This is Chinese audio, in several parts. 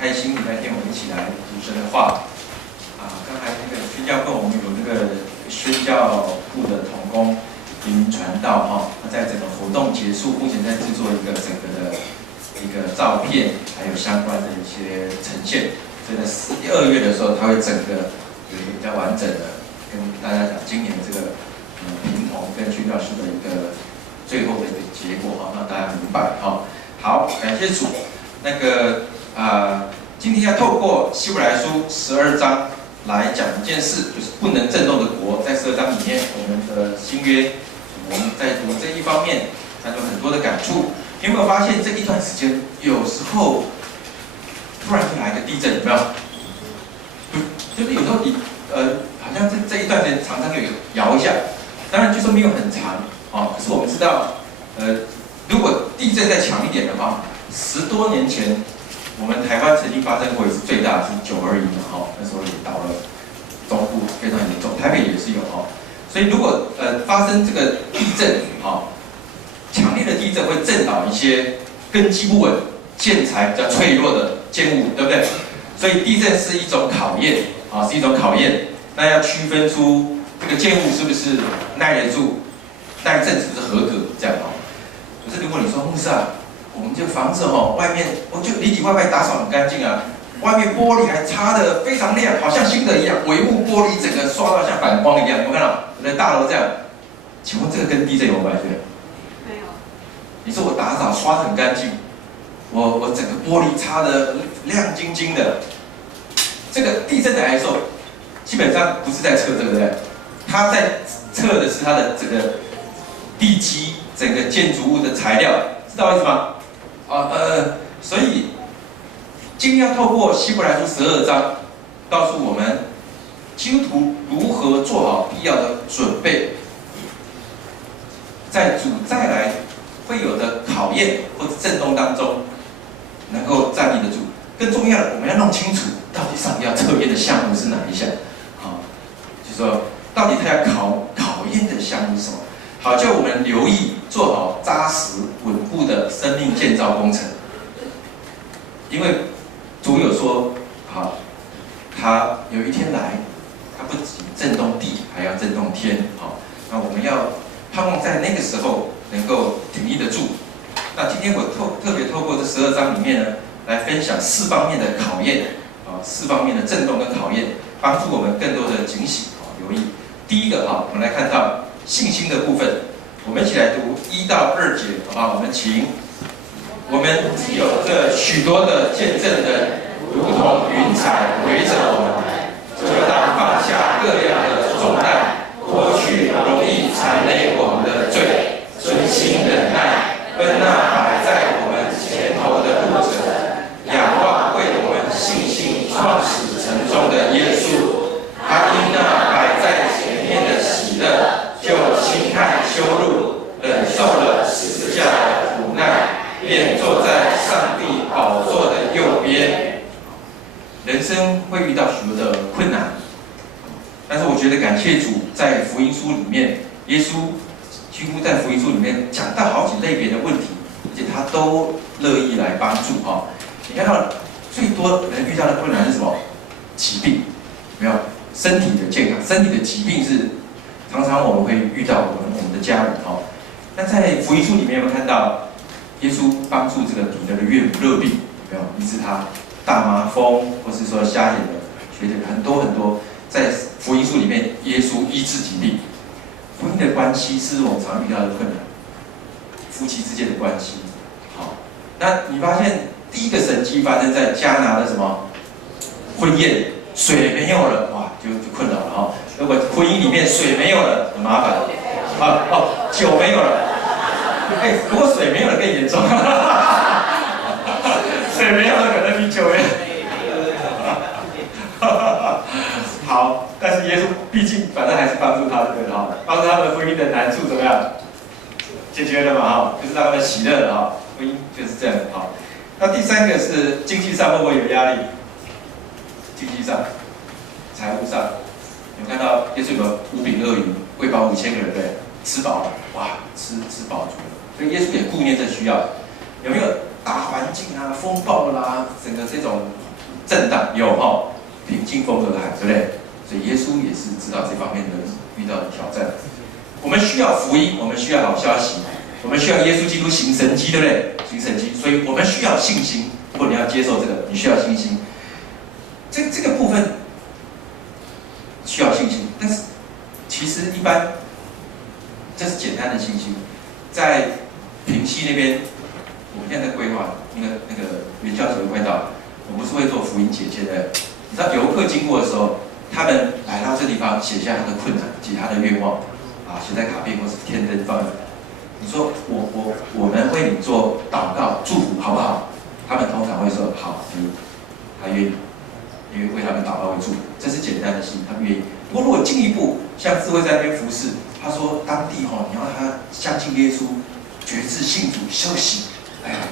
开心，礼拜天我们一起来读神的话。刚才那个宣教课我们有那个宣教部的同工林传道他在整个活动结束，目前在制作一个整个的一个照片，还有相关的一些呈现。所以在12月的时候，他会整个有一个比较完整的跟大家讲今年这个平同跟宣教师的一个最后的一个结果让大家明白好，感谢主。那个今天要透过希伯来书12章来讲一件事，就是不能震动的国。在12章里面，我们的新约，我们在读这一方面，它有很多的感触。你有没有发现这一段时间，有时候突然就来个地震，有没有？就是有时候你好像这一段时间常常有摇一下，当然就说没有很长可是我们知道，如果地震再强一点的话，10多年前。我们台湾曾经发生过一次最大的是921嘛，那时候也倒了中部非常严重，台北也是有所以如果发生这个地震强烈的地震会震倒一些根基不稳、建材比较脆弱的建物，对不对？所以地震是一种考验是一种考验。那要区分出这个建物是不是耐得住、耐震是不是合格这样可是如果你说牧师我们这房子外面我就里里外外打扫很干净外面玻璃还擦得非常亮，好像新的一样，帷幕玻璃整个刷到像反光一样，有没有看到？我的大楼这样，请问这个跟地震有关系没有？没有。你说我打扫刷得很干净，我整个玻璃擦得亮晶晶的，这个地震来的时候，基本上不是在测这个，对不对？它在测的是它的这个地基，整个建筑物的材料，知道意思吗？所以今天要透过希伯来书12章，告诉我们基督徒如何做好必要的准备，在主再来会有的考验或者震动当中，能够站立得住。更重要的，我们要弄清楚到底上帝要测验的项目是哪一项就是说到底他要考验的项目是什么？好，叫我们留意做好扎实稳固的生命建造工程。因为主有说，他有一天来，他不仅震动地，还要震动天。那我们要盼望在那个时候能够挺立得住。那今天我特别透过这12章里面呢，来分享4方面的考验，4方面的震动跟考验，帮助我们更多的警醒留意。第一个我们来看到信心的部分，我们一起来读1到2节，好不好？我们请。我们只有这许多的见证人，如同云彩围着我们，就当放下各样的重担，脱去容易缠累我们的罪，存心忍耐，奔那摆在我们前头的路程，仰望为我们信心创始成终的耶稣。他因那摆在前面的喜乐，就轻看羞辱，忍受了十字架的苦难。便坐在上帝宝座的右边。人生会遇到许多的困难，但是我觉得感谢主，在福音书里面，耶稣几乎在福音书里面讲到好几类别的问题，而且他都乐意来帮助你看到最多人遇到的困难是什么？疾病，没有身体的健康，身体的疾病是常常我们会遇到我们的家人那在福音书里面有没有看到？耶稣帮助这个彼得的岳母热病，有没有医治他大麻风，或是说瞎眼的、瘸腿，很多，在福音书里面，耶稣医治疾病。婚姻的关系是我们常遇到的困难，夫妻之间的关系。那你发现第一个神迹发生在迦拿的什么婚宴，水没有了，哇，就困扰了如果婚姻里面水没有了，很麻烦。酒没有了。不过水没有的更严重，水没有的可能比酒没有。好，但是耶稣毕竟反正还是帮助他的帮助他们婚姻的难处怎么样解决了嘛就是让他们喜乐了婚姻就是这样那第3个是经济上会不会有压力？经济上、财务上，有看到耶稣有5饼2鱼喂饱5000个人，对，吃饱了，哇，吃饱足了。所以耶稣也顾念这需要，有没有大环境风暴啦，整个这种震荡，有平静风和海，对不对？所以耶稣也是知道这方面的遇到的挑战。我们需要福音，我们需要好消息，我们需要耶稣基督行神迹，对不对？行神迹，所以我们需要信心。如果你要接受这个，你需要信心。这个部分需要信心，但是其实一般这是简单的信心。在平溪那边，我们现在在规划那个原教旨会道，我们不是会做福音姐姐的。你知道游客经过的时候，他们来到这地方，写下他的困难及他的愿望，写在卡片或是天灯放。你说我们为你做祷告祝福好不好？他们通常会说好，他愿意，因为为他们祷告为祝福，这是简单的信，他们愿意。不过如果进一步，像智慧在那边服侍，他说当地你要让他相信耶稣，决志信主休息，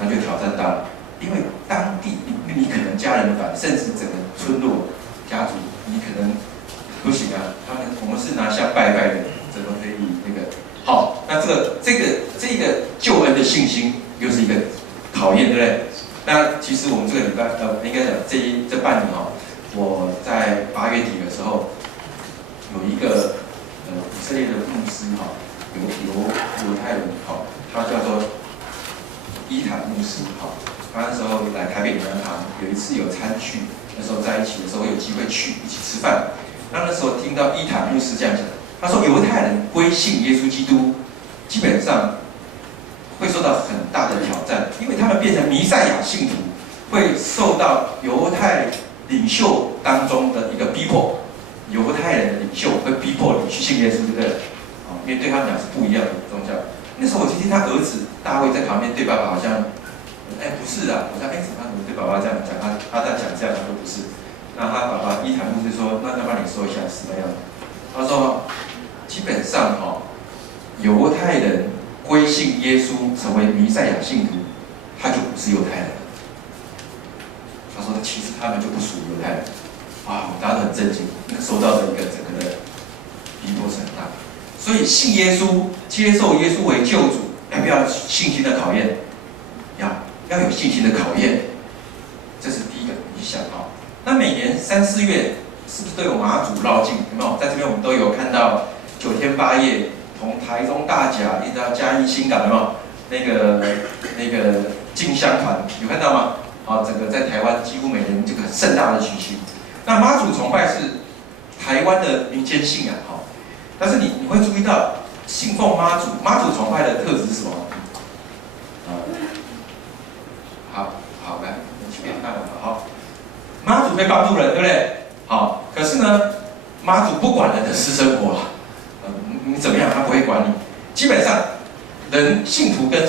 那就挑战大了，因为当地你可能家人反，甚至整个村落家族，你可能不行啊。我们是拿香拜拜的，怎么可以那个？好，那这个救恩的信心又是一个考验，对不对？那其实我们这个礼拜应该讲这半年我在8月底的时候，有一个以色列的牧师犹太人他叫做伊坦牧师他那时候来台北灵粮堂，有一次有参叙，那时候在一起的时候有机会去一起吃饭，那时候听到伊坦牧师这样讲，他说犹太人归信耶稣基督，基本上会受到很大的挑战，因为他们变成弥赛亚信徒，会受到犹太领袖当中的一个逼迫，犹太人的领袖会逼迫你去信耶稣，对不对？因为对他们讲是不一样的宗教。那时候我就听他儿子大卫在旁边对爸爸好像，不是啊，我说怎么对爸爸这样讲？他在讲这样，他说不是。那他爸爸伊坦牧师说，那帮你说一下什么样？他说，基本上犹太人归信耶稣成为弥赛亚信徒，他就不是犹太人。他说其实他们就不属于犹太人。大家都很震惊，受到的一个整个的逼迫是很大。所以信耶稣，接受耶稣为救主，要不要信心的考验？要有信心的考验，这是第一个。你想那每年3、4月是不是都有马祖绕境？有没有？在这边我们都有看到9天8夜，从台中大甲一直到嘉义新港，有没有？那个进香团有看到吗？整个在台湾几乎每年这个盛大的举行。那妈祖崇拜是台湾的民间信仰但是你会注意到信奉妈祖崇拜的特质是什么？好，来，你去边看好。妈祖会帮助人，对不对？可是呢，妈祖不管人的私生活你怎么样，他不会管你。基本上，人信徒跟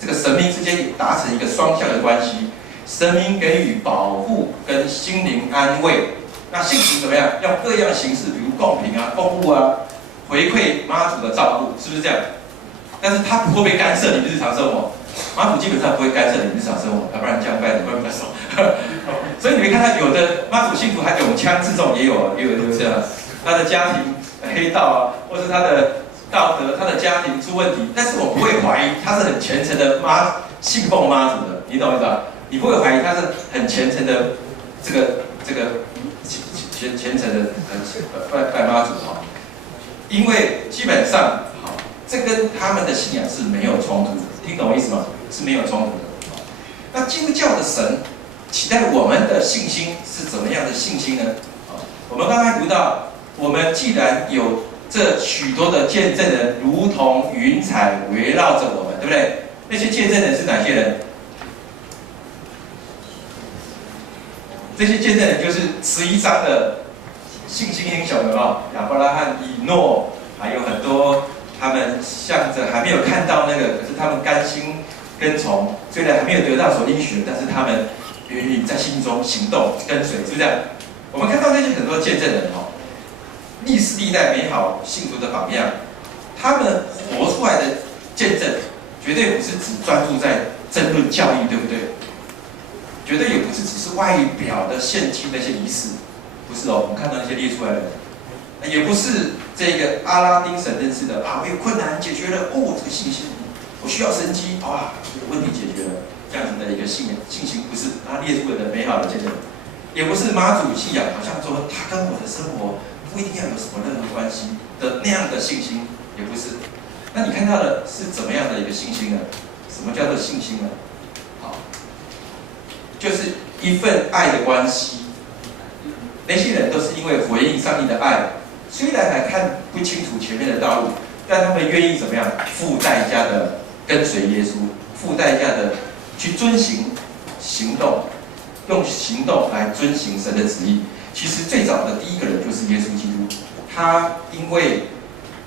这个神明之间达成一个双向的关系，神明给予保护跟心灵安慰。那信徒怎么样？用各样形式，比如贡品供物回馈妈祖的照顾，是不是这样？但是他不会被干涉你的日常生活，妈祖基本上不会干涉你的日常生活，要不然这样拜怎么会比较少？所以你会看到有的妈祖信徒还有枪自重，也有这样，他的家庭黑道或是他的道德、他的家庭出问题，但是我不会怀疑他是很虔诚的信奉妈祖的，你懂我意思吧？你不会怀疑他是很虔诚的这个虔诚的拜妈祖因为基本上这跟他们的信仰是没有冲突的，听懂我意思吗？是没有冲突的。那基督教的神期待我们的信心是怎么样的信心呢？我们刚才读到，我们既然有这许多的见证人，如同云彩围绕着我们，对不对？那些见证人是哪些人？这些见证人就是11章的信心英雄，有没有？亚伯拉罕、以诺，还有很多他们向着还没有看到那个，可是他们甘心跟从，虽然还没有得到所应许，但是他们愿意在心中行动跟随，是不是这样？我们看到那些很多见证人历世历代美好信徒的榜样，他们活出来的见证，绝对不是只专注在争论教义，对不对？绝对也不是只是外表的献祭那些仪式，不是我们看到那些列出来的人，也不是这个阿拉丁神灯式的我有困难解决了，这个信心，我需要神迹，这个问题解决了，这样子的一个信心不是他列出来的美好的见证。也不是妈祖信仰，好像说他跟我的生活不一定要有什么任何关系的那样的信心，也不是。那你看到的是怎么样的一个信心呢？什么叫做信心呢？好，就是一份爱的关系。那些人都是因为回应上帝的爱，虽然还看不清楚前面的道路，但他们愿意怎么样付代价的跟随耶稣，付代价的去遵行行动，用行动来遵行神的旨意。其实最早的第一个人就是耶稣基督，他因为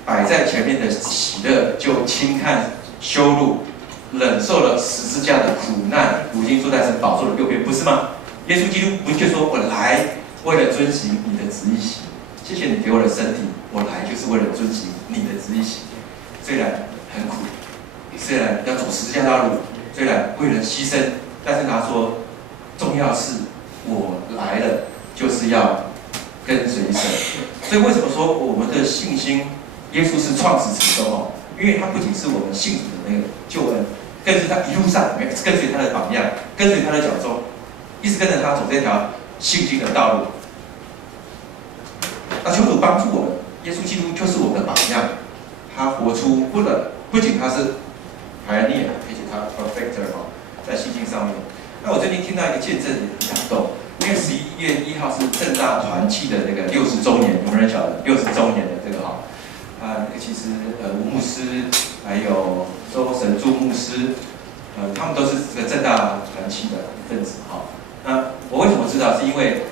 摆在前面的喜乐，就轻看羞辱，忍受了十字架的苦难，如今坐在神宝座的右边，不是吗？耶稣基督不就说：“我来为了遵行你的旨意行，谢谢你给我的身体，我来就是为了遵行你的旨意行。虽然很苦，虽然要走十字架道路，虽然为人牺牲，但是他说，重要是我来了，就是要跟随神。所以为什么说我们的信心，耶稣是创始成终哦？因为他不仅是我们信主的那个救恩，更是他一路上跟随他的榜样，跟随他的脚踪，一直跟着他走这条信心的道路。那求主帮助我们，耶稣基督就是我们的榜样，他活出不仅他是 pioneer， 而且他 perfecter 哦，在信心上面。那我最近听到一个见证也很感动，因为11月1号是正大团契的那个60周年，有没有人晓得60周年的这个哈？那个其实吴牧师还有周神柱牧师，他们都是这个正大团契的一份子哈。那我为什么知道？是因为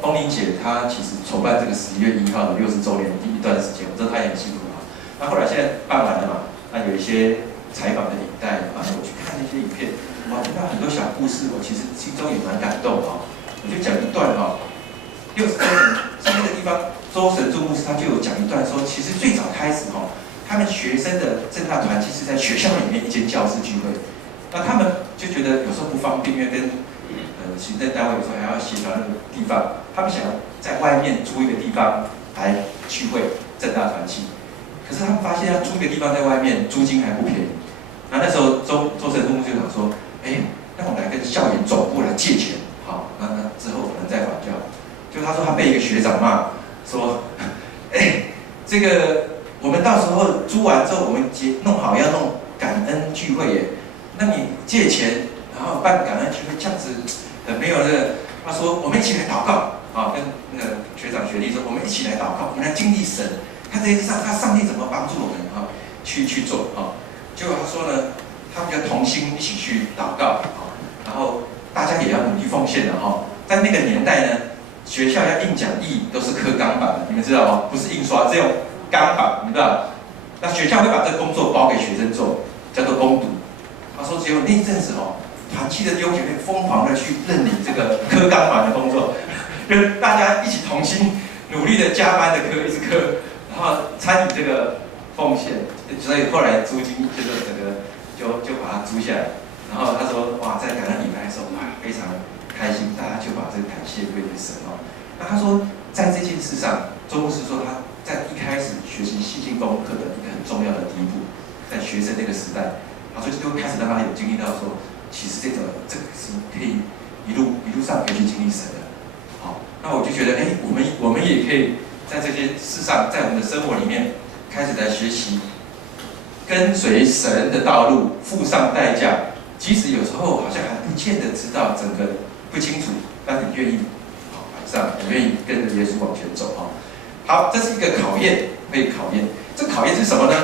风铃姐她其实筹办这个11月1号的60周年第一段时间，我知道她也很辛苦哈。那后来现在办完了嘛，那有一些采访的影带，然后我去看那些影片，哇，听到很多小故事，我其实心中也蛮感动哈。我就讲一段哈，60周年在那个地方，周神柱牧师他就有讲一段说，其实最早开始哈，他们学生的正大团契是在学校里面一间教室聚会，那他们就觉得有时候不方便，因为跟行政单位有时候还要协调那个地方，他们想要在外面租一个地方来聚会正大团契，可是他们发现要租一个地方在外面，租金还不便宜。那时候周神柱牧师就想说，那我们来跟校园总部来借钱，好，那之后可能再管教。就他说他被一个学长骂说，这个我们到时候租完之后，我们弄好要弄感恩聚会耶，那你借钱然后办感恩聚会这样子很没有那个。他说我们一起来祷告，啊，跟那个学长学弟说，我们一起来祷告，我们来经历神，看这些上帝怎么帮助我们啊，去做啊。结果他说呢，他们就同心一起去祷告，然后大家也要努力奉献的哈。在那个年代呢，学校要印讲义都是刻钢板的，你们知道吗？不是印刷，只有钢板，你知道？那学校会把这个工作包给学生做，叫做工读。他说只有那一阵子团契的弟兄姐妹疯狂的去认领这个刻钢板的工作，就是大家一起同心努力的加班的刻，一直刻，然后参与这个奉献，所以后来租金就是整个就把它租下来。然后他说哇，在感恩礼拜的时候哇非常开心，大家就把这个感谢归给神哦。那他说在这件事上，周牧师说他在一开始学习信心功课的一个很重要的第一步，在学生那个时代，他说就开始让他有经历到说，其实这个是可以一路上可以去经历神的。好，那我就觉得我们也可以在这些事上，在我们的生活里面开始来学习，跟随神的道路，付上代价。即使有时候好像还不见得知道整个不清楚，但你愿意，你愿意跟着耶稣往前走哈。好，这是一个考验，被考验。这考验是什么呢？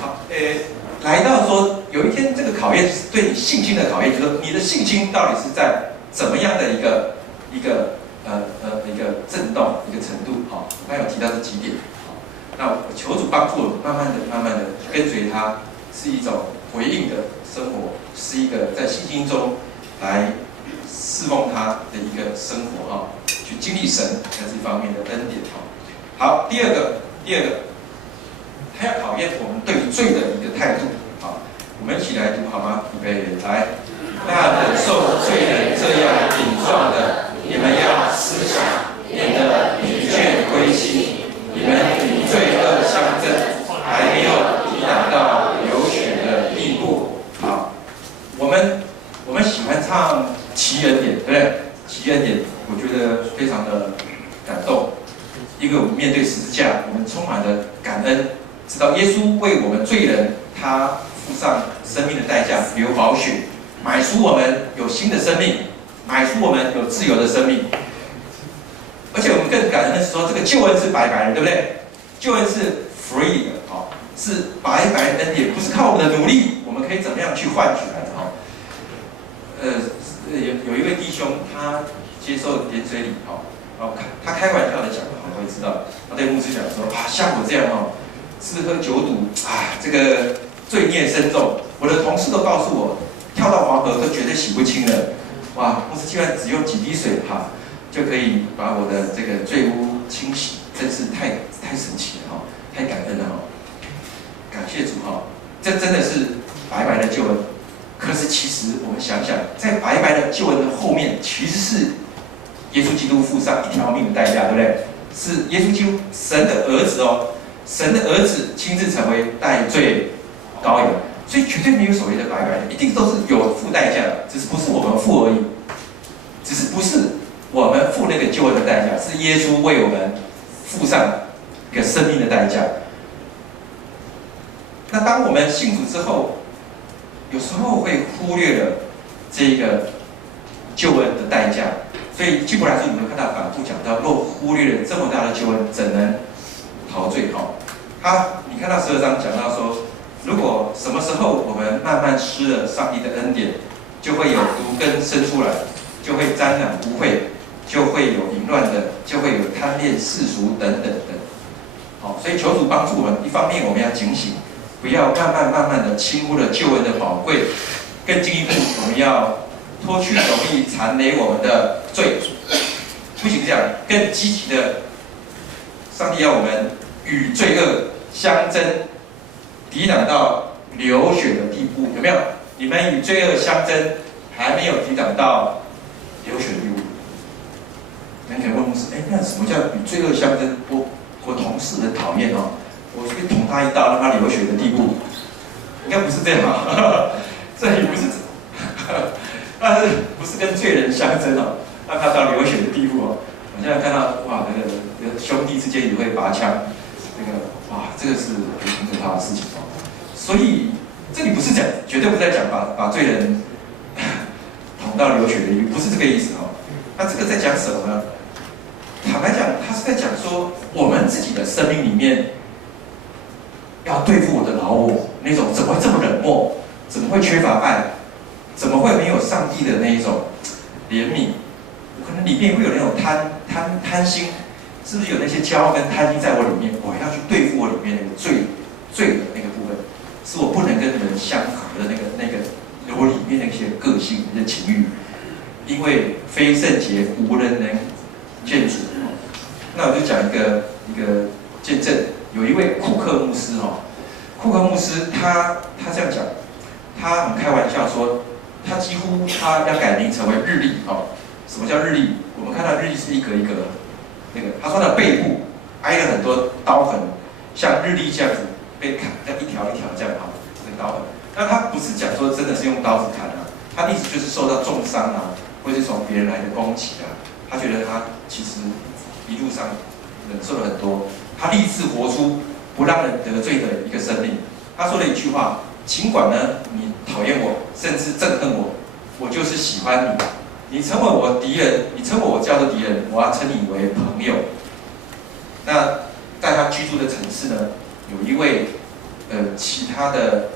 好，来到说有一天这个考验是对你信心的考验，就是说你的信心到底是在怎么样的一个震动一个程度。好，刚有提到这几点。好，那我求主帮助我，慢慢的跟随他，是一种回应的生活，是一个在信心中来侍奉他的一个生活哈，去经历神在这方面的恩典哈。好，第二个，他要考验我们对罪的一个态度。好，我们一起来读好吗？预备，来。那忍受罪人这样顶撞的，你们要思想，免得疲倦归心。你们与罪恶相争，还没有抵挡到流血的地步。好，我们喜欢唱奇恩典，对不对？奇奇恩典，我觉得非常的感动，因为我们面对十字架，我们充满了感恩，知道耶稣为我们罪人，他付上生命的代价，流宝血，买赎我们有新的生命，买赎我们有自由的生命。而且我们更感恩的是说，这个救恩是白白的，对不对？救恩是 free 的，好，是白白的恩典，不是靠我们的努力，我们可以怎么样去换取来的？哈，有一位弟兄，他接受点水礼，好，他开玩笑的讲，我也知道，他对牧师讲说，啊，像我这样哦，吃喝酒赌，啊，这个罪孽深重，我的同事都告诉我，跳到黄河都绝对洗不清了。哇，牧师居然只用几滴水，哈，就可以把我的这个罪污清洗，真是太神奇了哈，太感恩了哈，感谢主哈，这真的是白白的救恩。可是其实我们想想，在白白的救恩的后面，其实是耶稣基督付上一条命的代价，对不对？是耶稣基督神的儿子哦，神的儿子亲自成为代罪羔羊，所以绝对没有所谓的白白的，一定都是有付代价的，只是不是我们付而已，只是不是我们付那个救恩的代价，是耶稣为我们付上一个生命的代价。那当我们信主之后，有时候会忽略了这个救恩的代价，所以希伯来书你们看到反复讲到，若忽略了这么大的救恩，怎能逃罪？你看到12章讲到说，如果什么时候我们慢慢失了上帝的恩典，就会有毒根生出来，就会沾染污秽，就会有淫乱的，就会有贪恋世俗等等等。好，所以求主帮助我们，一方面我们要警醒，不要慢慢的轻忽了救恩的宝贵，更进一步，我们要脱去容易缠累我们的罪。不仅这样，更积极的，上帝要我们与罪恶相争，抵挡到流血的地步。有没有？你们与罪恶相争，还没有抵挡到流血的地步。你可能问牧师，那什么叫与罪恶相争？我同事很讨厌哦。我随便捅他一刀，让他流血的地步，应该不是这样啊，这也不是，但是不是跟罪人相争哦，让他到流血的地步哦。我现在看到哇，那个兄弟之间也会拔枪，哇，这个是很可怕的事情哦。所以这里不是讲，绝对不在讲把罪人捅到流血的地步，不是这个意思哦。那这个在讲什么呢？坦白讲，他是在讲说我们自己的生命里面。要对付我的老我，那种怎么会这么冷漠？怎么会缺乏爱？怎么会没有上帝的那一种怜悯？可能里面会有那种贪心，是不是有那些骄傲跟贪心在我里面？我要去对付我里面那个罪的那个部分，是我不能跟人相合的那个我里面那些个性、那些情欲，因为非圣洁，无人能见主。那我就讲一个见证。有一位库克牧师库克牧师他这样讲，他很开玩笑说，他几乎他要改名成为日历什么叫日历？我们看到日历是一格一格的，他说他的背部挨了很多刀痕，像日历这样子被砍，像一条一条这样这个刀痕。那他不是讲说真的是用刀子砍啊，他的意思就是受到重伤啊，或是从别人来的攻击啊，他觉得他其实一路上忍受了很多。他立志活出不让人得罪的一个生命。他说了一句话：尽管呢你讨厌我，甚至憎恨我，我就是喜欢你。你称为我敌人，你称我叫做敌人，我要称你为朋友。那在他居住的城市呢，有一位其他的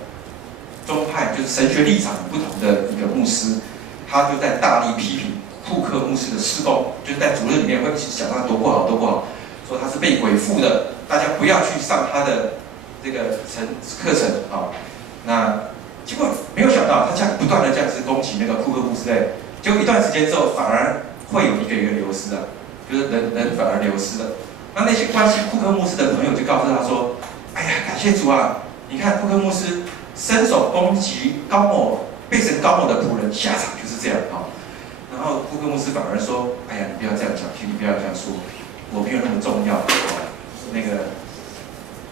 宗派，就是神学立场不同的一个牧师，他就在大力批评库克牧师的事工，就是在主日里面会一直讲他多不好，多不好。说他是被鬼附的，大家不要去上他的这个课程那结果没有想到，他这样不断的这样子攻击那个库克牧师结果一段时间之后，反而会有一个流失就是人反而流失了。那些关心库克牧师的朋友就告诉他说：“哎呀，感谢主啊！你看库克牧师伸手攻击被神高某的仆人，下场就是这样然后库克牧师反而说：“哎呀，你不要这样讲，请你不要这样说。”我没有那么重要，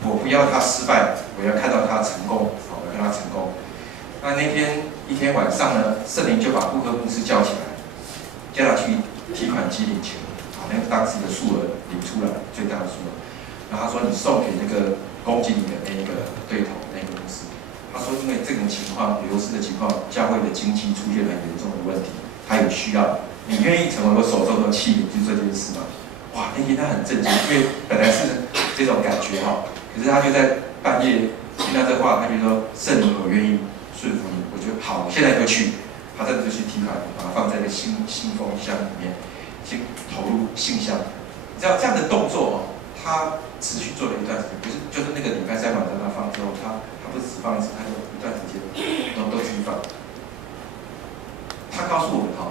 我不要他失败，我要看到他成功，我要看他成功。那天一天晚上呢，圣灵就把库克牧师叫起来，叫他去提款机领钱，好，那个当时的数额领出来最大的数额，然后他说你送给那个攻击你的那一个对头那个公司，他说因为这种情况流失的情况，教会的经济出现了很严重的问题，他有需要，你愿意成为我手中的器皿去做这件事吗？哇，那天他很震惊，因为本来是这种感觉哈，可是他就在半夜听到这话，他就说圣灵，我愿意顺服你，我觉得好，我现在就去。他真的就去提款，把它放在一个信封箱里面，去投入信箱。你知道这样的动作哦，他持续做了一段时间，不是就是那个礼拜3晚上他放之后，他不是只放一次，他就一段时间都继续放。他告诉我们哈，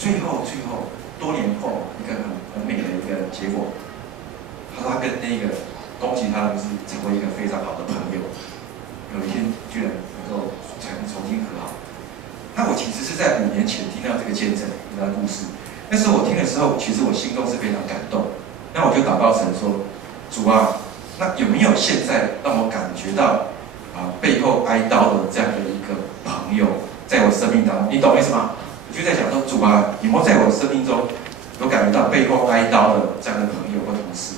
最后多年后一个很美的一个结果，他说他跟那个攻击他的是成为一个非常好的朋友，有一天居然能够重新和好。那我其实是在5年前听到这个见证，一段故事。那时候我听的时候，其实我心中是非常感动。那我就祷告神说：“主啊，那有没有现在让我感觉到背后哀悼的这样的一个朋友，在我生命当中？你懂我意思吗？我就在想说，主啊，有没有在我生命中有感觉到背后哀悼的这样的朋友或同事？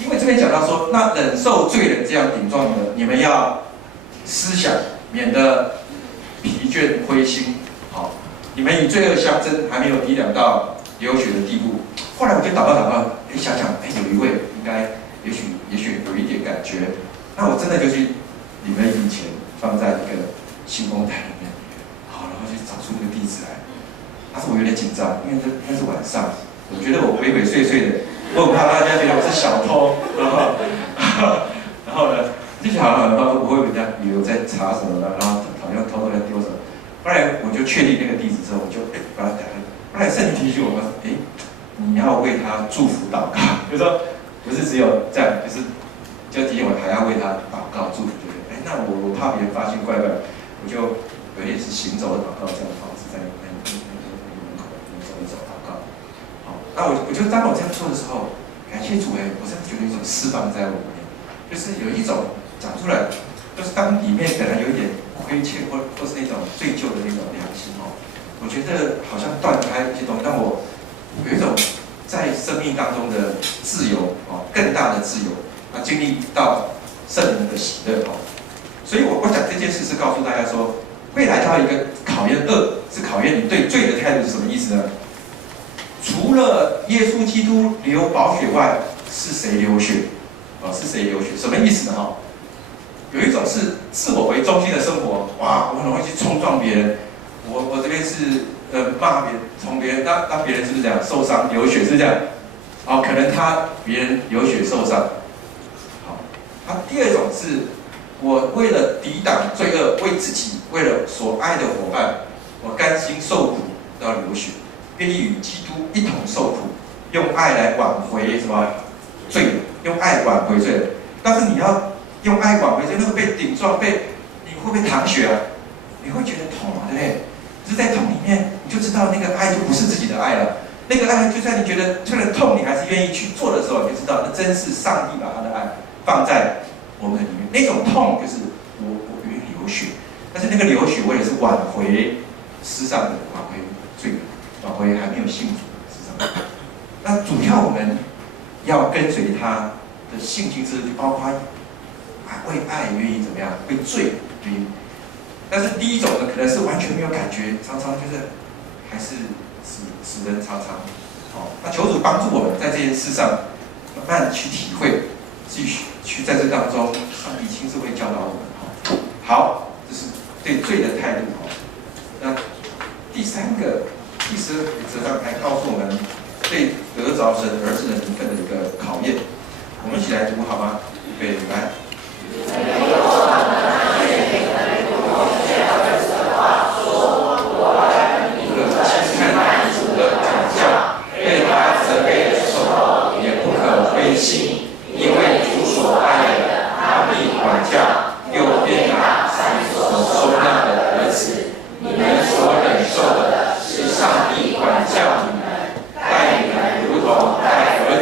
因为这边讲到说，那忍受罪人这样顶撞你们要思想，免得疲倦灰心，好，你们与罪恶相争，还没有抵挡到流血的地步。后来我就祷告，想想，有一位应该，也许有一点感觉，那我真的就去领了一笔钱，放在一个信封袋里面，好，然后去找出那个地址来。但是我有点紧张，因为那是晚上，我觉得我鬼鬼祟祟的，我很怕大家觉得我是小偷，然后呢，就想我会人家以为我在查什么，然后好像偷偷在丢什么。后来我就确定那个地址之后，我就把它打开。后来圣灵提醒我说，你要为他祝福祷告，就是说不是只有这样，就提醒我还要为他祷告祝福，对不对？那我怕别人发现怪怪，我就有点是行走的祷告这样的方式，在那个门口走一走祷告。好，那我觉得当我这样做的时候，感谢主我真的觉得有一种释放在我里面，就是有一种讲出来，就是当里面可能有一点亏欠或是那种罪疚的那种良心哦，我觉得好像断开一些东西，让我有一种在生命当中的自由哦，更大的自由经历到圣灵的喜乐哦。所以我讲这件事是告诉大家说，会来到一个考验恶，是考验你对罪的态度是什么意思呢？除了耶稣基督流宝血外，是谁流血？是谁流血？什么意思呢？有一种是自我为中心的生活，哇，我很容易去冲撞别人。我这边是骂别人，从别人当别人是不是这样受伤流血是这样？可能别人流血受伤。好，第二种是我为了抵挡罪恶，为自己为了所爱的伙伴，我甘心受苦到流血，愿意与基督一同受苦，用爱来挽回什么罪，用爱挽回罪。但是你要用爱挽回罪，那个被顶撞，你会不会淌血啊？你会觉得痛啊，对不对？可是，在痛里面，你就知道那个爱就不是自己的爱了。那个爱就在你觉得虽然痛，你还是愿意去做的时候，你就知道那真是上帝把他的爱放在我们里面。那种痛就是我愿意流血，但是那个流血我也是挽回世上的，挽回罪人，挽回还没有信主的世上。那主要我们要跟随他的性情之，就包括为爱愿意怎么样，为罪愿意。但是第一种呢，可能是完全没有感觉，常常就是还是死人常常。那求主帮助我们在这件事上慢慢去体会，去在这当中，上帝亲自会教导我们。好，这是对罪的态度。那第三个、第12个则上还告诉我们对得着神儿子的名分的一个考验。我们一起来读好吗？预备，来。因为主所爱的，他必管教，又鞭打所收纳的儿子。你们所忍受的，是上帝管教你们，待你们如同待儿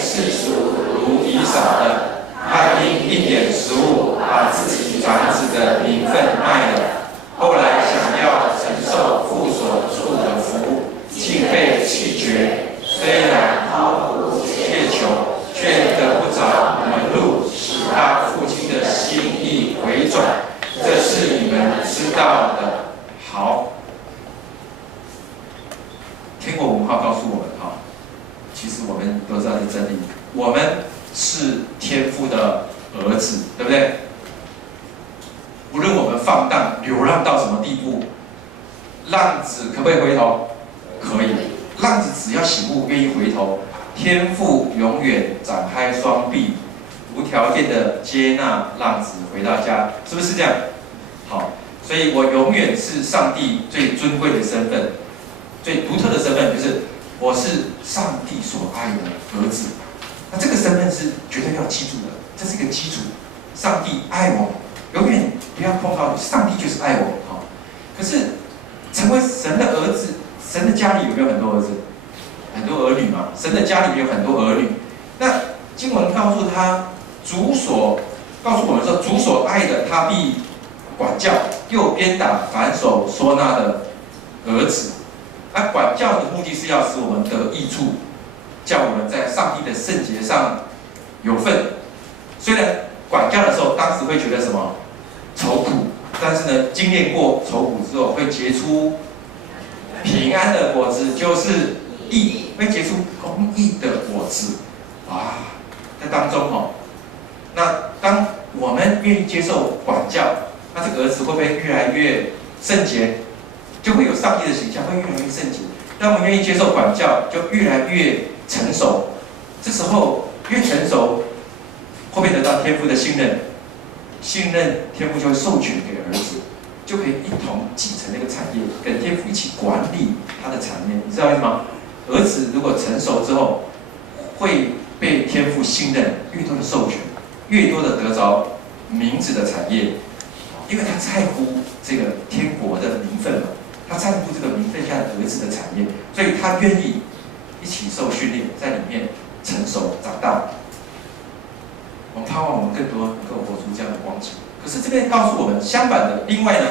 世俗如以扫的，他因一点食物把自己长子的名分卖了，后来想要承受父所祝的福，竟被弃绝。虽然讨苦切求，却得不着门路，使他父亲的心意回转。这是你们知道的。好，天国文化告诉我们哈，其实我们都知道这真理，我们是天父的儿子，对不对？无论我们放荡流浪到什么地步，浪子可不可以回头？可以。浪子只要醒悟，愿意回头，天父永远展开双臂，无条件的接纳浪子回到家，是不是这样？好，所以我永远是上帝最尊贵的身份，最独特的身份，就是我是上帝所爱的儿子。那这个身份是绝对要记住的，这是一个基础。上帝爱我，永远不要碰到上帝就是爱我。好，可是成为神的儿子。神的家里有没有很多儿子？很多儿女嘛。神的家里有很多儿女。那经文告诉他，告诉我们说，主所爱的，他必管教，又鞭打反手说那的儿子。那管教的目的是要使我们得益处，叫我们在上帝的圣洁上有份。虽然管教的时候，当时会觉得什么愁苦，但是呢，经验过愁苦之后，会结出平安的果子，就是义，会结出公义的果子。哇，在当中哦，那当我们愿意接受管教，那这个儿子会不会越来越圣洁？就会有上帝的形象，会越来越圣洁。当我们愿意接受管教，就越来越成熟。这时候越成熟，会不会得到天父的信任？信任天父就会授权给儿子。就可以一同继承那个产业，跟天父一起管理他的产业，你知道为什么？儿子如果成熟之后，会被天父信任，越多的授权，越多的得着名字的产业，因为他在乎这个天国的名分嘛，他在乎这个名分下的儿子的产业，所以他愿意一起受训练，在里面成熟长大。我们盼望我们更多能够活出这样的光景。可是这边告诉我们，相反的，另外呢，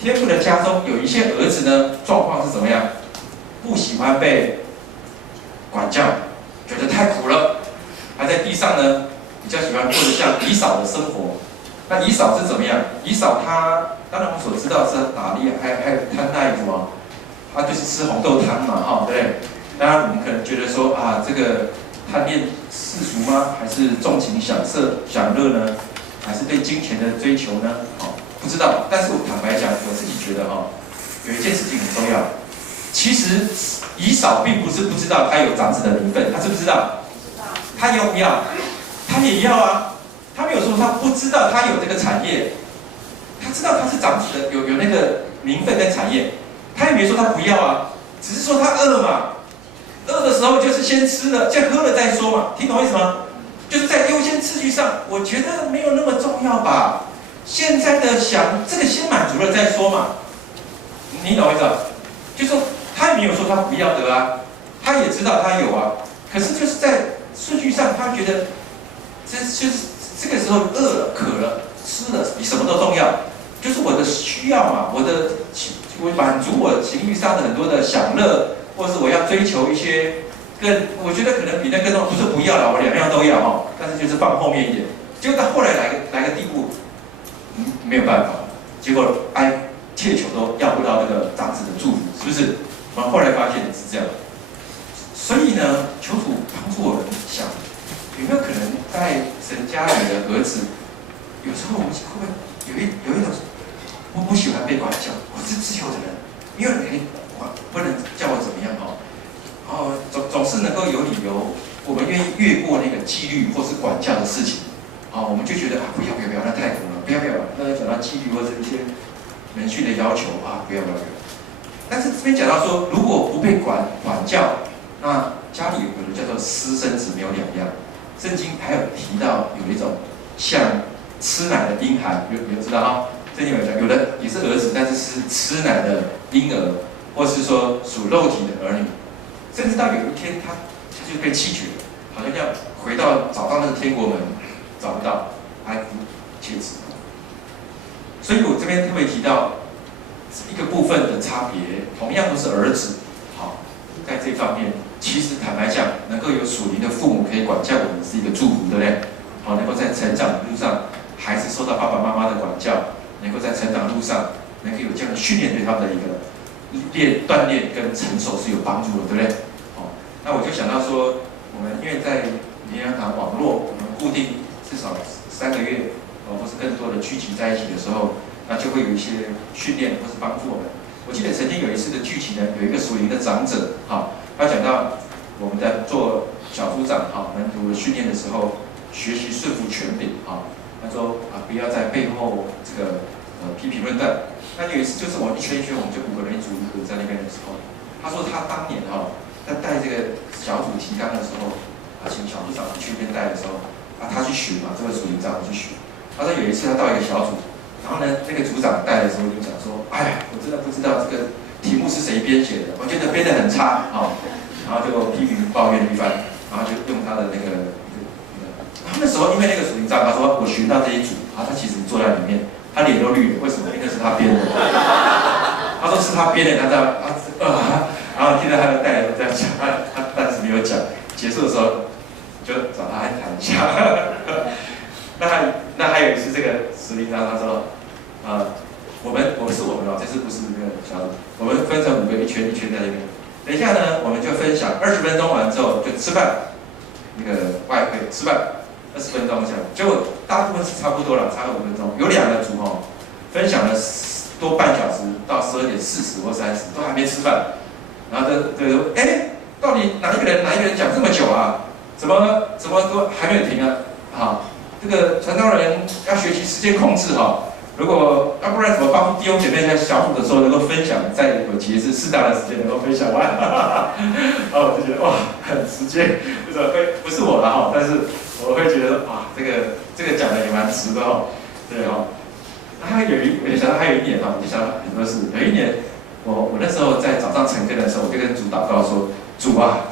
天父的家中有一些儿子呢，状况是怎么样？不喜欢被管教，觉得太苦了，还在地上呢，比较喜欢过得像以扫的生活。那以扫是怎么样？以扫他，当然我们所知道是打猎，还有贪爱什么？他就是吃红豆汤嘛，哈，对不对？当然我们可能觉得说啊，这个贪恋世俗吗？还是纵情享乐呢？还是对金钱的追求呢？不知道。但是我坦白讲，我自己觉得有一件事情很重要。其实以扫并不是不知道他有长子的名分，他知不知道？他要不要？他也要啊。他没有说他不知道他有这个产业，他知道他是长子的，有那个名分跟产业，他也没说他不要啊，只是说他饿嘛。饿的时候就是先吃了，先喝了再说嘛，听懂我意思吗？就是在优先次序上，我觉得没有那么重要吧。现在的想这个先满足了再说嘛，你懂我意思吧？就是说他也没有说他不要得啊，他也知道他有啊，可是就是在顺序上，他觉得这个时候饿了、渴了、吃了，比什么都重要。就是我的需要嘛，我满足我情欲上的很多的享乐，或是我要追求一些。我觉得可能比那更重要，不是不要了，我两样都要但是就是放后面一点。结果到后来来个地步，没有办法，结果切求都要不到这个长子的祝福，是不是？我们后来发现是这样。所以呢，求主帮助我们想，有没有可能在神家里的儿子，有时候我们会不会有一种我不喜欢被管教，我是自由的人，没有人不能叫我怎么样总是能够有理由，我们愿意越过那个纪律或是管教的事情，我们就觉得不要，那太苦了，不要，那讲到纪律或者一些人训的要求不要。但是这边讲到说，如果不被管教，那家里有的叫做私生子没有两样。圣经还有提到有一种像吃奶的婴孩，有知道圣经有讲，有的也是儿子，但是是吃奶的婴儿，或是说属肉体的儿女。甚至到有一天他就被弃绝了，好像要找到那个天国门，找不到，哀哭切齿。所以我这边特别提到一个部分的差别，同样都是儿子，好，在这方面，其实坦白讲，能够有属灵的父母可以管教我们是一个祝福，对不对？好，能够在成长的路上，孩子受到爸爸妈妈的管教，能够在成长路上能够有这样的训练，对他们的一个锻炼跟成熟是有帮助的，对不对？好，那我就想到说，我们因为在联阳堂网络，我们固定至少3个月，或是更多的聚集在一起的时候，那就会有一些训练或是帮助我们。我记得曾经有一次的聚集呢，有一个属灵的长者，好，他讲到我们在做小组长，好，门徒训练的时候，学习顺服权柄，好，他说不要在背后这个批评论断。那有一次就是我们一圈一圈，我们就5个人一组在那边的时候，他说他当年在带这个小组提纲的时候，请小组长去那边带的时候，他去学嘛，这个属灵长去学。他说有一次他到一个小组，然后呢，那个组长带的时候就讲说，哎呀，我真的不知道这个题目是谁编写的，我觉得编得很差，然后就批评抱怨了一番，然后就用他的那个。那时候因为那个属灵长，他说我学到这一组，他其实坐在里面。他脸都绿了，为什么？因为是他编的。他说是他编的，然后听到他的带领这样讲，他但是没有讲。结束的时候就找他谈一下。那还有一次，这个石林长他说，我不是我们这次不是那个小组，我们分成5个一圈一圈在那边。等一下呢，我们就分享20分钟完之后就吃饭，那个外汇吃饭。20分钟这样，结果大部分是差不多了，差个5分钟。有2个组分享了多半小时到12点40或30，都还没吃饭。然后就说，到底哪一个人讲这么久啊？怎么都还没有停啊？这个传道人要学习时间控制如果要不然怎么帮助弟兄姐妹在小组的时候能够分享，在有节制适当的时间能够分享完？我就觉得哇，很直接，不是我的但是。我会觉得这个讲的也蛮值的对我就想到还有一年我就想到很多事。有一年我那时候在早上晨更的时候，我就跟主祷告说：主啊，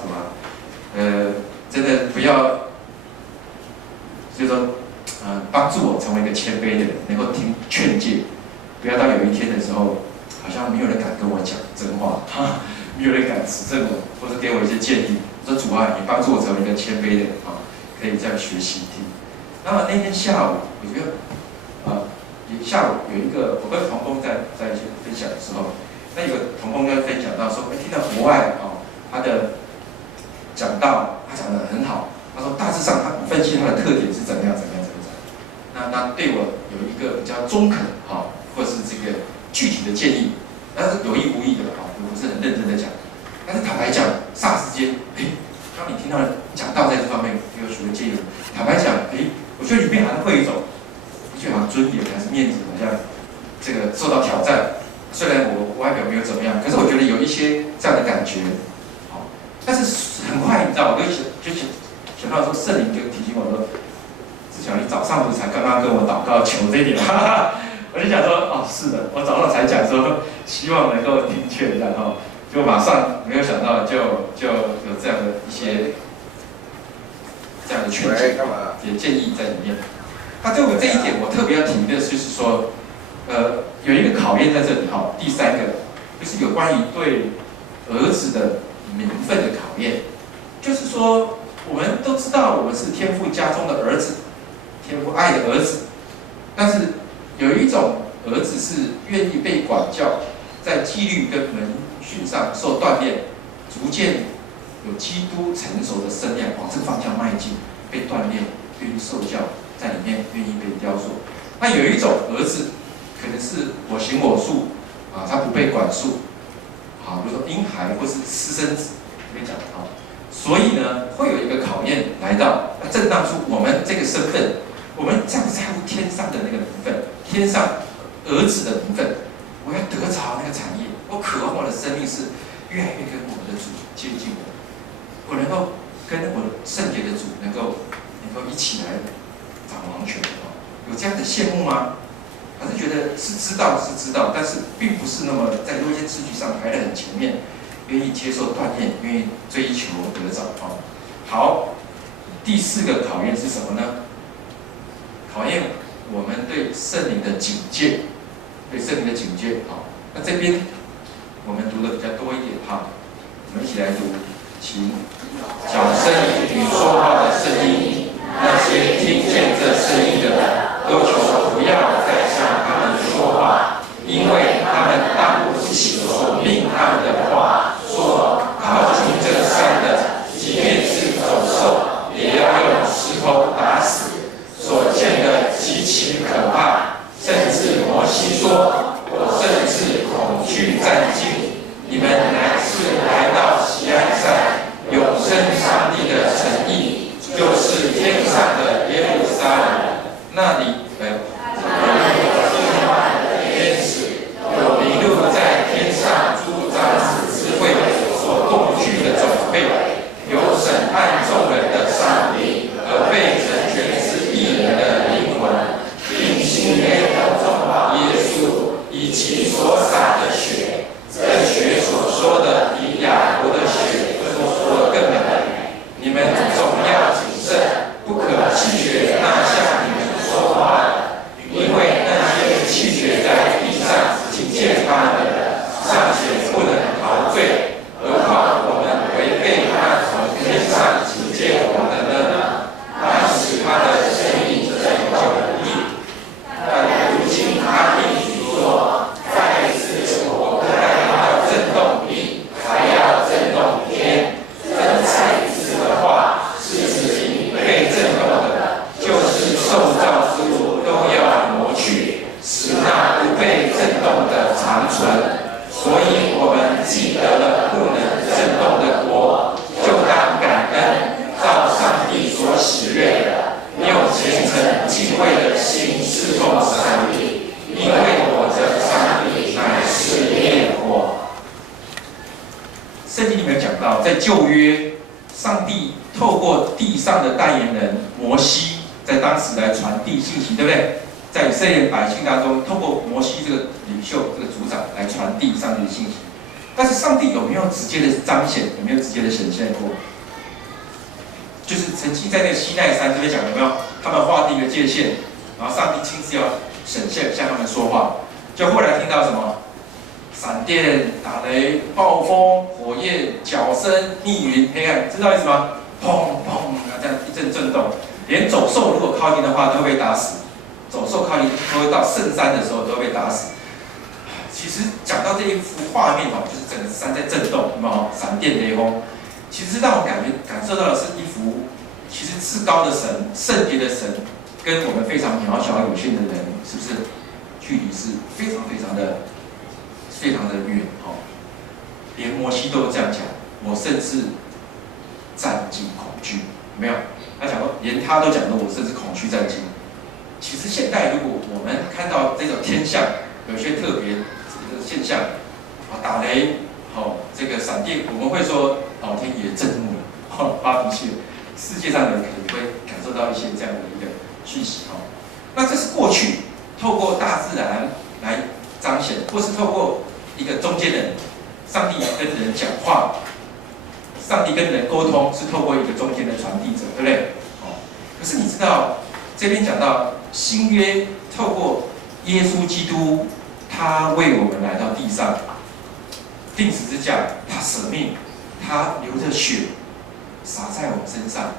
真的不要，就是说帮助我成为一个谦卑的人，能够听劝诫，不要到有一天的时候，好像没有人敢跟我讲真话，没有人敢指正我，或者给我一些建议。我说主啊，你帮助我成为一个谦卑的人可以这样学习听。那么那天下午，我觉得下午有一个我跟同工在一起分享的时候，那有个同工在分享到说，听到国外他的讲道，他讲得很好。他说大致上他分析他的特点是怎么样。那对我有一个比较中肯或是这个具体的建议，但是有意无意的我不是很认真的讲。但是坦白讲，霎时间，当你听到讲道在这方面有许多建议，坦白讲，我觉得里面好像会有一种，就好像尊严还是面子，好像这个受到挑战。虽然我外表没有怎么样，可是我觉得有一些这样的感觉，但是很快你知道，我就想到说，圣灵就提醒我说，志强，你早上不是才刚刚跟我祷告求这一点，我就想说，是的，我早上才讲说，希望能够听劝，然后。就马上没有想到就有这样的一些这样的劝解、也建议在里面。那这一点我特别要提的就是说，有一个考验在这里第3个就是有关于对儿子的名分的考验，就是说我们都知道我们是天父家中的儿子，天父爱的儿子，但是有一种儿子是愿意被管教，在纪律跟门训上受锻炼，逐渐有基督成熟的身量往这个方向迈进，被锻炼，愿意受教，在里面愿意被雕塑。那有一种儿子，可能是我行我素他不被管束，比如说婴孩或是私生子，没讲所以呢，会有一个考验来到，正当出我们这个身份，我们在不在乎天上的那个名分，天上儿子的名分，我要得着那个产业。我渴望我的生命是越来越跟我们的主接近我能够跟我圣洁的主能够一起来掌王权有这样的羡慕吗？还是觉得是知道，但是并不是那么在优先次序上排得很前面，愿意接受锻炼，愿意追求得着好，第4个考验是什么呢？考验我们对圣灵的警戒，对圣灵的警戒。好，那这边我们读的比较多一点哈，我们一起来读，请。小声与说话的声音，那些听见这声音的人，都求不要再向他们说话，因为他们当不起所命他们的话，说靠近这山的，即便是走兽，也要用石头打死。所见的极其可怕，甚至摩西说：“我甚至恐惧战兢。你们乃是来到锡安山。”永生上帝的诚意，就是天上的耶路撒冷，那里天使有麋鹿在天上诸长子之会所共聚的总会，有审判众人的上帝，而被成全是义人的灵魂，并信耶稣以及所洒的血，这血所说的比亚伯的血说的更美。你们总要谨慎，不可弃绝那向你们说话的，因为那些弃绝在地上警戒他们的，尚且不能逃罪，何况我们违背那从天上警戒我们的呢？他使他的生命成就不义，但如今他必须说，再一次我不但要震动地，还要震动天。再一次的话，是指灵被震动的，就是受造之物都要挪去，使那不被震动的长存。所以我们既得了不能震动的国，就当感恩，照上帝所喜悦的，用虔诚敬畏的心侍奉上帝，因为我的上帝乃是烈火。圣经里面讲到，在旧约，上帝透过地上的代言人摩西，在当时来传递信息，对不对？在以色列百姓当中，透过摩西这个领袖、这个族长来传递上帝的信息。但是上帝有没有直接的彰显？有没有直接的显现过？就是曾经在那个西奈山这边讲，有没有？他们划定一个界限，然后上帝亲自要显现，向他们说话。就后来听到什么？闪电、打雷、暴风、火焰、角声、密云、黑暗，知道意思吗？砰砰啊，这样一阵震动，连走兽如果靠近的话，都会被打死。走兽靠近，都会到圣山的时候，都会被打死。其实讲到这一幅画面哦，就是整个山在震动，有没有？闪电、雷轰，其实让我感受到的是一幅，其实至高的神、圣洁的神，跟我们非常渺小有限的人，是不是距离是非常的远哦？连摩西都这样讲，我甚至战惊恐惧，有没有？他讲说，连他都讲说，我甚至恐惧战惊。其实现代如果我们看到这种天象，有些特别的现象，打雷，这个闪电，我们会说老天爷震怒了，发脾气了。世界上的人可能会感受到一些这样的一个讯息那这是过去透过大自然来彰显，或是透过一个中间人，上帝跟人讲话，上帝跟人沟通是透过一个中间的传递者，对不对？可是你知道这边讲到新约透过耶稣基督，他为我们来到地上，钉十字架，他舍命，他流着血洒在我们身上，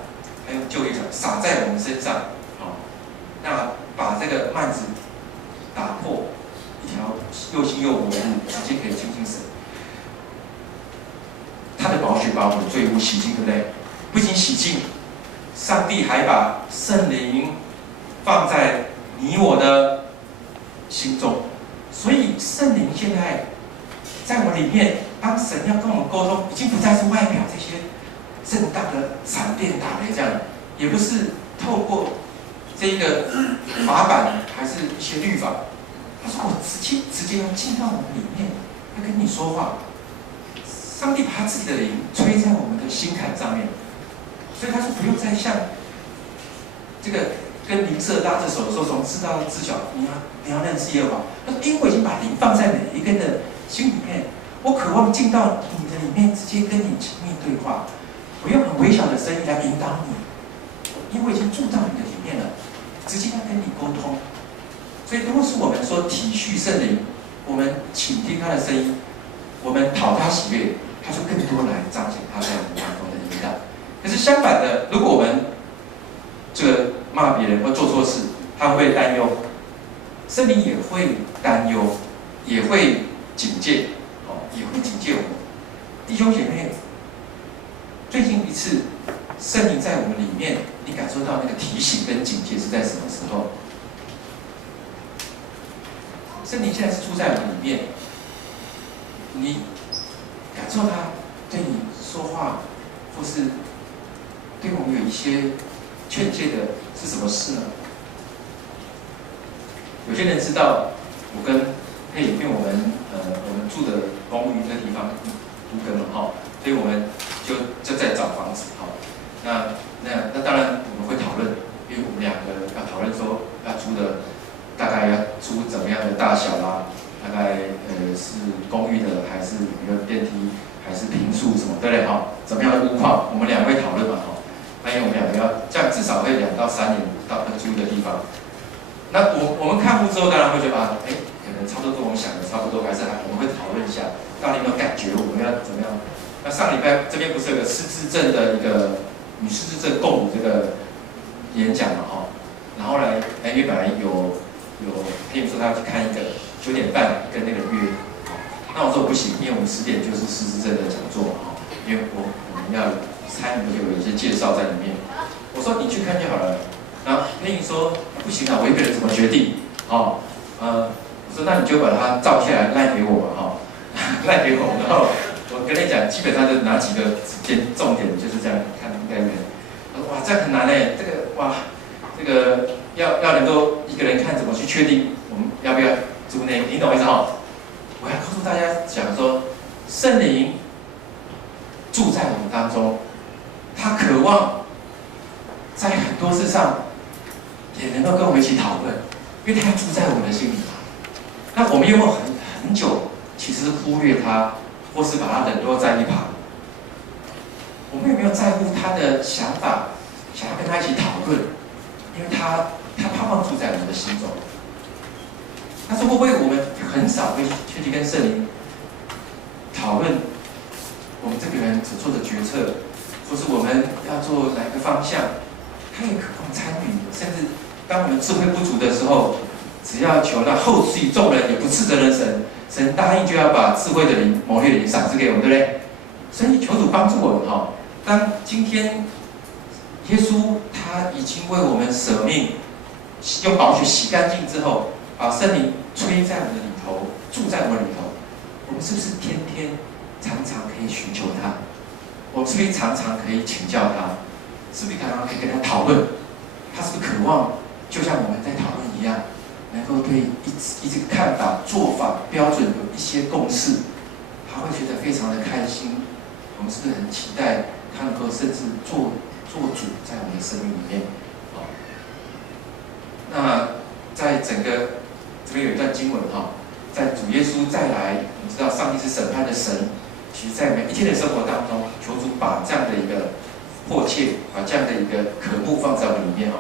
还有旧约讲洒在我们身上，那把这个幔子打破，一条又新又活的路，直接可以亲近神。他的宝血把我们的罪污洗净，对不对？不仅洗净，上帝还把圣灵放在你我的心中，所以圣灵现在在我里面，当神要跟我们沟通，已经不再是外表这些震荡的闪电打雷这样，也不是透过这个法版还是一些律法，他说我直接要进到我们里面，要跟你说话。上帝把他自己的灵吹在我们的心坎上面，所以他说不用再像这个跟邻舍拉着手说从知道知晓，你要认识耶和华。他说因为我已经把灵放在每一个人的心里面，我渴望进到你的里面，直接跟你亲密对话。我用很微小的声音来引导你，住到你的里面了，直接要跟你沟通。所以，如果是我们说体恤圣灵，我们倾听他的声音，我们讨他喜悦，他就更多来彰显他在我们当中的引导。可是相反的，如果我们这个骂别人或做错事，他会不会担忧？圣灵也会担忧，也会警戒，也会警戒我们。弟兄姐妹，最近一次圣灵在我们里面，你感受到那个提醒跟警戒是在什么时候？圣灵现在是住在我们里面，你感受他对你说话，或是对我们有一些劝诫的是什么事呢？有些人知道我跟佩因为我们住的公寓那地方都更了哈，所以我们就在找房子哈。那当然我们会讨论，因为我们两个要讨论说要租的大概要租怎么样的大小啦，大概是公寓的还是有电梯还是平数什么对不对哈？怎么样的屋况，我们两位讨论嘛哈。因为我们两个要这样至少会2到3年到租的地方。那我们看屋之后，当然会觉得可能差不多跟我们想的差不多，还是我们会讨论一下，到底有没有感觉，我们要怎么样？那上礼拜这边不是有个失智症的一个与失智症共舞这个演讲嘛哈，然后来因为本来有佩说他要去看一个9点半跟那个约，那我说不行，因为我们10点就是失智症的讲座嘛哈，因为我们要参与有一些介绍在里面，我说你去看就好了。然后佩妮说不行啊，我一个人怎么决定？我说那你就把它照下来赖给我嘛赖给我，然后我跟你讲，基本上就哪几个重点就是这样看应该没。他说哇，这很难这个这个要能够一个人看怎么去确定我们要不要租那个，你懂我意思我要告诉大家讲说，圣灵住在我们当中，他渴望在很多事上也能够跟我们一起讨论，因为他住在我们的心里。那我们有没有很久其实忽略他，或是把他冷落在一旁？我们有没有在乎他的想法，想要跟他一起讨论？因为他盼望住在我们的心中。但是会不会我们很少会去跟圣灵讨论我们这个人所做的决策，或是我们要做哪个方向？他也渴望参与，甚至当我们智慧不足的时候，只要求那后赐众人也不斥责人神答应就要把智慧的灵、谋略的灵赏赐给我们，对不对？所以求主帮助我们当今天耶稣他已经为我们舍命，用宝血洗干净之后，把圣灵吹在我们的里头，住在我们里头，我们是不是天天常常可以寻求他？我们是不是常常可以请教他？是不是常常可以跟他讨论？他是不是渴望就像我们在讨论一样，能够对一个看法、做法、标准有一些共识，他会觉得非常的开心。我们是不是很期待他能够甚至做主在我们的生命里面？那在整个这边有一段经文在主耶稣再来，我们知道上帝是审判的神，其实在每一天的生活当中，求主把这样的一个迫切，把这样的一个渴慕放在我们里面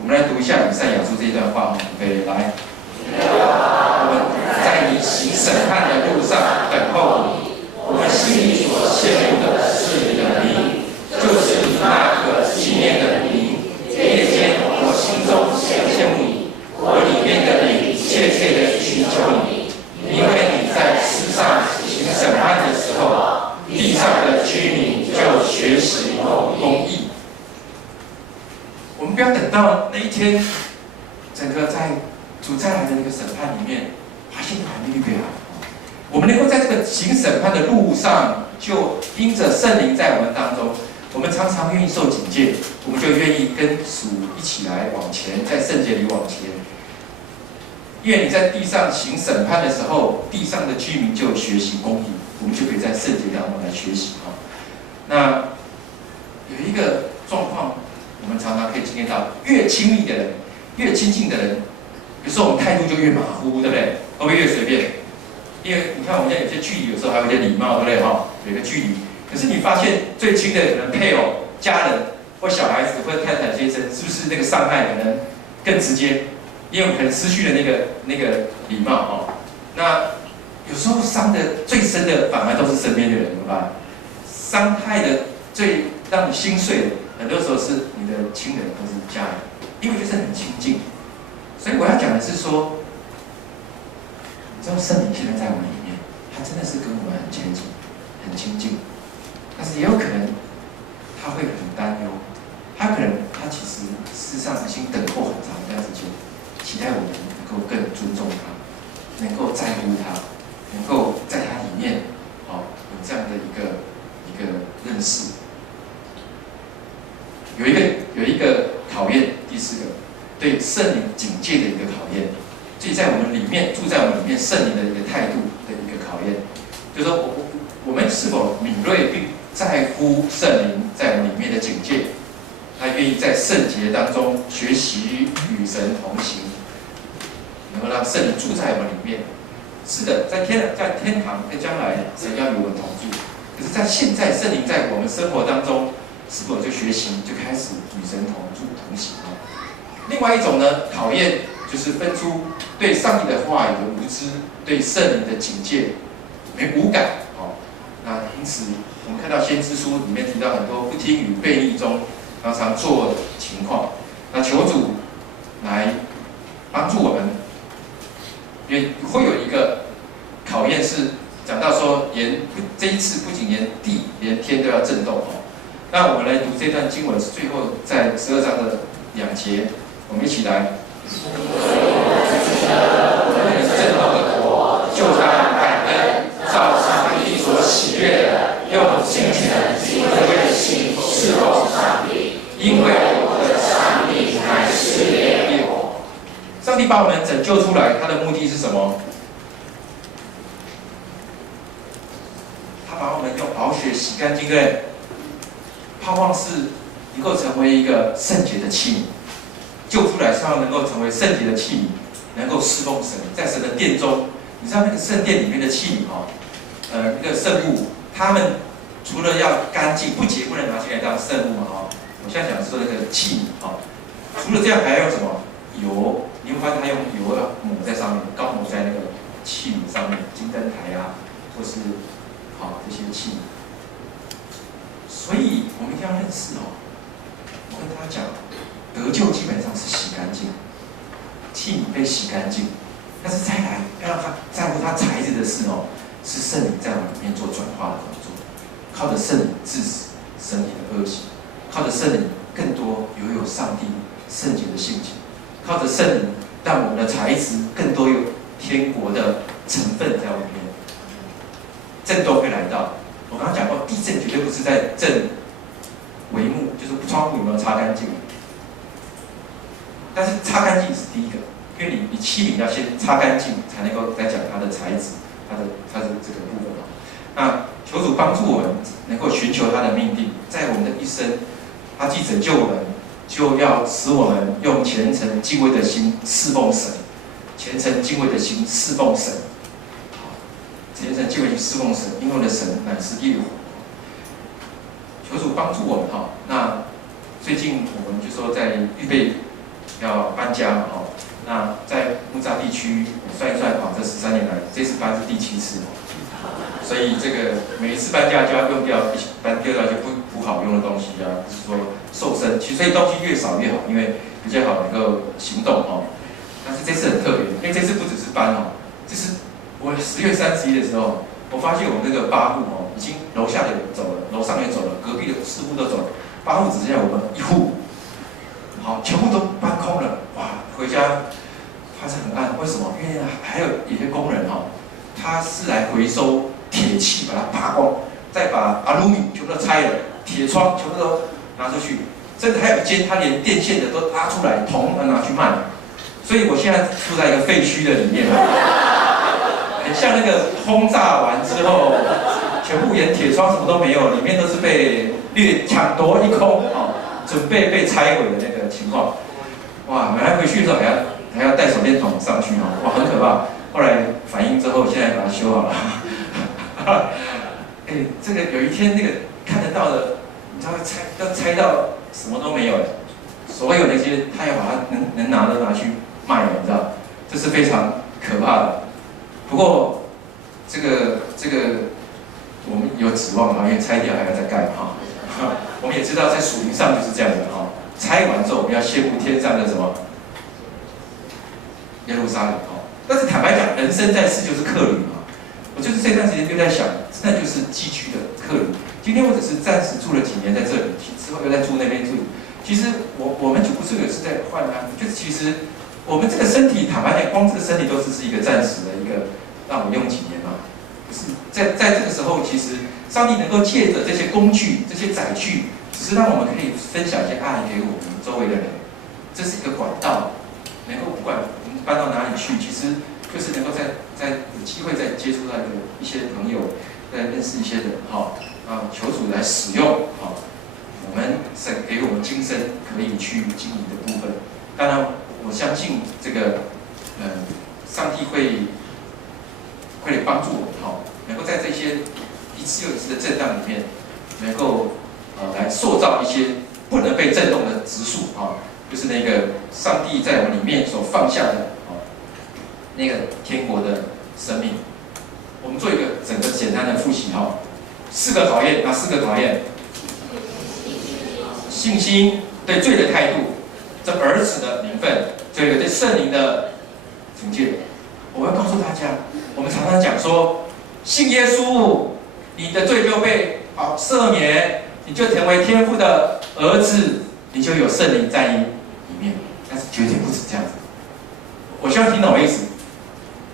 我们来读一下以赛亚书这一段话可以来。我们在你行审判的路上等候你，我们心里所羡慕的是你的名，就是你那可纪念的名。夜间我心中羡慕你，我里面的灵切切的寻求你，因为你在世上行审判的时候，地上的居民就学习公义。我们不要等到那一天，整个在主再来的那个审判里面，现在还没预备好。我们能够在这个行审判的路上，就因着圣灵在我们当中，我们常常愿意受警戒，我们就愿意跟主一起来往前，在圣洁里往前。因为你在地上行审判的时候，地上的居民就学习公义，我们就可以在圣洁当中来学习那有一个状况，我们常常可以经验到，越亲密的人，越亲近的人，有时候我们态度就越马虎，对不对？会不会越随便？因为你看我们现在有些距离，有时候还有一些礼貌，对不对有一个距离。可是你发现最亲的可能配偶、家人，或小孩子或太太先生，是不是那个伤害可能更直接？因为可能失去了那个礼貌哦。那有时候伤的最深的，反而都是身边的人，怎么办？伤害的最让你心碎的，很多时候是你的亲人或是家人，因为就是很亲近。所以我要讲的是说，你知道圣灵现在在我们里面，他真的是跟我们很亲近、很亲近，但是也有可能他会很担忧，他其实事实上已经等候很长一段时间，期待我们能够更尊重他，能够在乎他，能够在他里面有这样的一个认识。有一个考验，第4个，对圣灵警戒的一个考验，所以在我们里面住在我们里面圣灵的一个态度的一个考验，就是说我们是否敏锐并在乎圣灵在我们里面的警戒，他愿意在圣洁当中学习与神同行，能够让圣灵住在我们里面。是的，在天堂，在将来神要与我们同住，可是，在现在圣灵在我们生活当中，是否就学习就开始与神同住同行呢？另外一种呢，考验就是分出对上帝的话语的无知，对圣灵的警戒无感。那因此我们看到先知书里面提到很多不听与悖逆中常常做的情况。那求主来帮助我们，因为会有一个考验是讲到说，这一次不仅连地连天都要震动哦。那我们来读这段经文，是最后在12章的2节，我们一起来。震动的国，就当感恩，照上帝所喜悦的，用敬虔敬畏的心侍奉上帝，因为我的上帝乃是烈火。上帝把我们拯救出来，他的目的是什么？他把我们用宝血洗干净，对不对？盼望是能够成为一个圣洁的器皿，救出来是要能够成为圣洁的器皿，能够侍奉神，在神的殿中。你知道那个圣殿里面的器皿那个圣物，他们除了要干净不洁，不能拿起来当圣物嘛我现在讲的是说那个器皿除了这样还要用什么油？你会发现他用油要抹在上面，膏抹在那个器皿上面，金灯台或是这些器皿。所以我们一定要认识我跟大家讲，得救基本上是洗干净，器皿被洗干净，但是再来要让他在乎他材质的事是圣灵在我们里面做转化的工作，靠着圣灵治死身体的恶习，靠着圣灵更多拥有上帝圣洁的性情，靠着圣灵让我们的材质更多有天国的成分在我们里面，震动会来到。我刚刚讲过，地震绝对不是在震帷幕，就是窗户有没有擦干净。但是擦干净是第一个，因为你器皿要先擦干净，才能够再讲它的材质，它的这个部分那求主帮助我们能够寻求他的命定，在我们的一生，他既拯救我们，就要使我们用虔诚敬畏的心侍奉神，虔诚敬畏的心侍奉神。虔诚敬畏去侍奉神，因为我的神乃是烈火。求主帮助我们那最近我们就说在预备要搬家嘛那在木栅地区，我算一算这13年来，这次搬是第7次所以这个每一次搬家就要用掉搬丢掉一些不好用的东西就是说瘦身。其实所以东西越少越好，因为比较好能够行动但是这次很特别，因为这次不只是搬这是我10月31的时候，我发现我们这个8户已经楼下的人走了，楼上也走了，隔壁的4户都走了，8户只剩下我们1户，全部都搬空了。哇，回家发现很暗，为什么？因为还有一些工人他是来回收铁器，把它拔光，再把阿鲁米全部都拆了，铁窗全部都拿出去，甚至还有一间他连电线的都拉出来，铜拿去卖。所以我现在住在一个废墟的里面很像那个轰炸完之后，全部连铁窗什么都没有，里面都是被抢夺一空准备被拆毁的那个情况。哇，本来回去的时候还要带手电筒上去哇，很可怕。后来反应之后，现在把它修好了。这个有一天那个看得到的，你知道要拆到什么都没有了，所有那些他要把它能拿的拿去卖了，你知道，这是非常可怕的。不过这个我们有指望啊，因为拆掉还要再盖哈。我们也知道在属灵上就是这样的哈，拆完之后我们要羡慕天上的什么耶路撒冷哈。但是坦白讲，人生在世就是客旅嘛。我就是这段时间就在想，那就是寄居的客旅。今天我只是暂时住了几年在这里，之后又在住那边住。其实我们就不是有是在换啊，就是其实我们这个身体，坦白讲，光这个身体都是一个暂时的一个，让我们用几年嘛。可是在这个时候，其实上帝能够借着这些工具、这些载具，只是让我们可以分享一些爱给我们周围的人，这是一个管道，能够不管我们搬到哪里去，其实就是能够在有机会再接触到一些朋友，再认识一些人，求主来使用，我们神给我们今生可以去经营的部分。当然，我相信这个，上帝会帮助我们，能够在这些一次又一次的震荡里面，能够来塑造一些不能被震动的植树，就是那个上帝在我们里面所放下的，那个天国的生命。我们做一个整个简单的复习，4个考验，哪4个考验？信心、对罪的态度、这儿子的名分，这个对圣灵的警戒。我要告诉大家，我们常常讲说，信耶稣，你的罪就被赦免，你就成为天父的儿子，你就有圣灵在你里面。但是绝对不止这样子。我希望听懂我意思。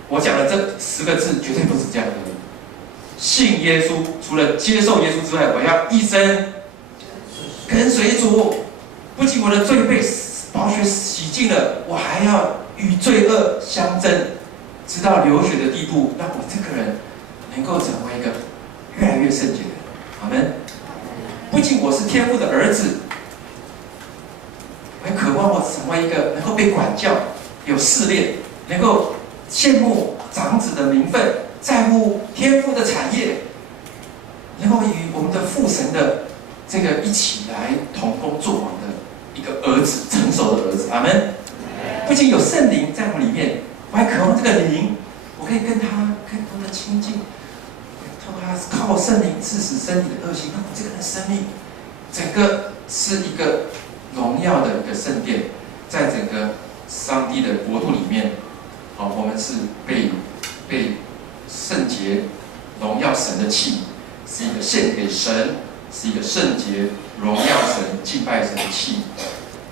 我讲的这10个字，绝对不止这样而已。信耶稣，除了接受耶稣之外，我要一生跟随主。不仅我的罪被宝血洗净了，我还要与罪恶相争，直到流血的地步，让我这个人能够成为一个越来越圣洁的人。阿们。不仅我是天父的儿子，我还渴望我成为一个能够被管教、有试炼，能够羡慕长子的名分，在乎天父的产业，能够与我们的父神的这个一起来同工作王的一个儿子，成熟的儿子。阿们。不仅有圣灵在我里面，我还渴望这个灵，我可以跟他更多的亲近，透过他靠圣灵致死身体的恶行，让我这个人的生命整个是一个荣耀的一个圣殿，在整个上帝的国度里面，我们是被圣洁荣耀神的器，是一个献给神，是一个圣洁荣耀神、敬拜神的器。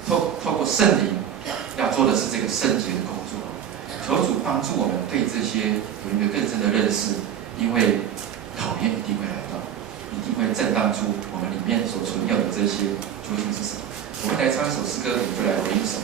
透过圣灵要做的是这个圣洁的工作。求主帮助我们对这些有一个更深的认识，因为考验一定会来到，一定会震荡出我们里面所存有的这些究竟是什么。我们来唱一首诗歌，我们就来回应神。